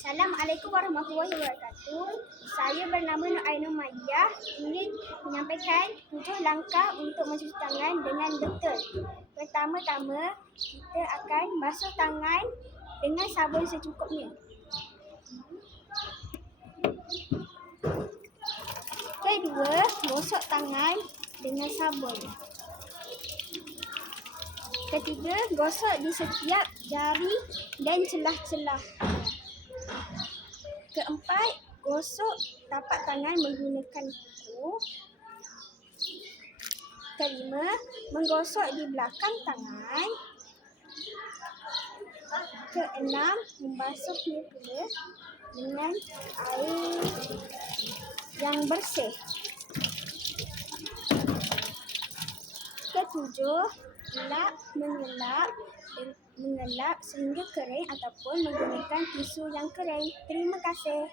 Assalamualaikum warahmatullahi wabarakatuh. Saya bernama Nur Ainur Madiah. Ingin menyampaikan 7 langkah untuk mencuci tangan dengan betul. Pertama-tama, kita akan basuh tangan dengan sabun secukupnya. Kedua, gosok tangan dengan sabun. Ketiga, gosok di setiap jari dan celah-celah. Keempat, gosok tapak tangan menggunakan kuku. Kelima, menggosok di belakang tangan. Keenam, membasuhnya pula dengan air yang bersih. Ketujuh, mengelap sehingga kering ataupun menggunakan tisu yang kering. Terima kasih.